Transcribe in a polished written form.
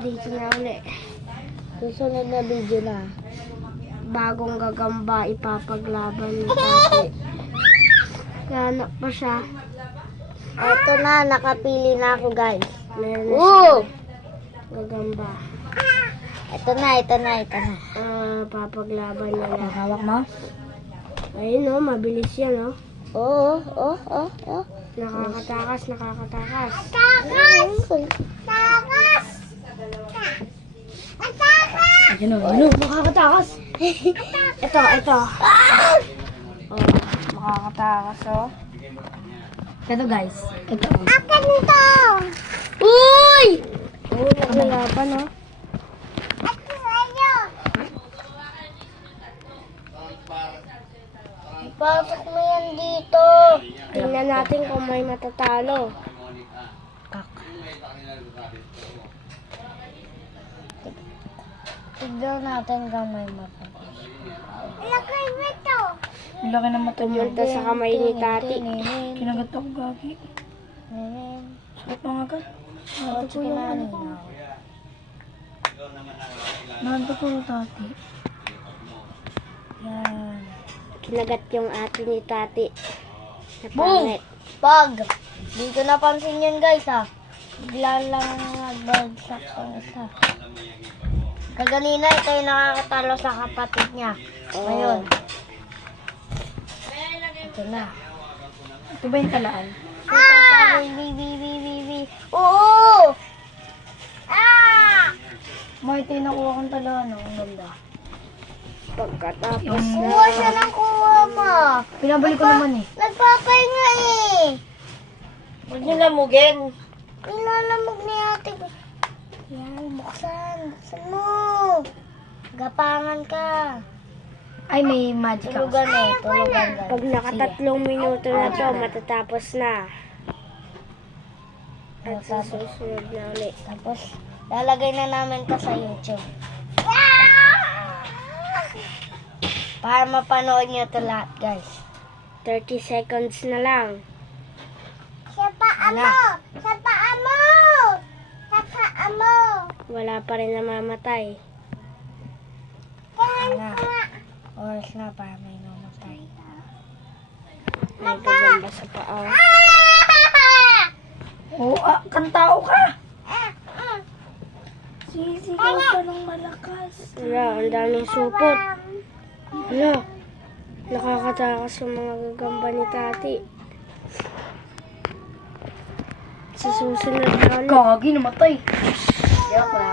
Dito na ulit. Susunod na video na. Bagong gagamba ipapaglaban ni Tati. Ganap pa siya. Eto na, nakapili na ako guys. Meron na siya gagamba. Ito na. Papaglaban niya na. Hawak mo? Ayun mabilis yan Oo. Nakakatakas. Makakatakas. Ito. Makakatakas Ito guys. Ito. Akin ito! Uy! Naglalaban Akin sa'yo! Pasok mo yan dito. Tingnan natin kung may matatalo. Tignan natin kung may matapos. Ilagay mo ito! Ang laki ng mata niya. Pumunta sa kamay ni Tati. Kinagat ako gagi. Sakit mo agad. Nanto ko yung kanina. Nanto ko yung Tati. Yan. Kinagat yung ate ni Tati. Boom! Pag! Dito napansin yun guys Bigla lang nagbagsak ang isa. Kaganina ito yung nakakatalo sa kapatid niya. Ngayon. Ito na. Ito ba yung talaan? Oo! Ito yung nakuha kong talaan. Ang ganda. Pagkatapos Kuha siya ng kuha mo. Pinabalik ko naman Nagpapahinga Huwag niyo lamugin. Nilalamog ni ate. Yan, buksan mo. Gapangan ka. Ay, may magic ako. Tulugan. Pag nakatatlong minuto na to, matatapos na. At sa susunod na ulit. Tapos, lalagay na namin to sa YouTube. Para mapanood nyo to lahat, guys. 30 seconds na lang. Sa paa mo! Wala pa rin namamatay. Oras na para may namatay. May gagamba sa paa. Kantao ka! Sisigaw ka ng malakas. Wala, ang daming supot. Wala, nakakatakas yung mga gagamba ni Tati. Sa susunod na ulit. Gagi, namatay. Joke lang.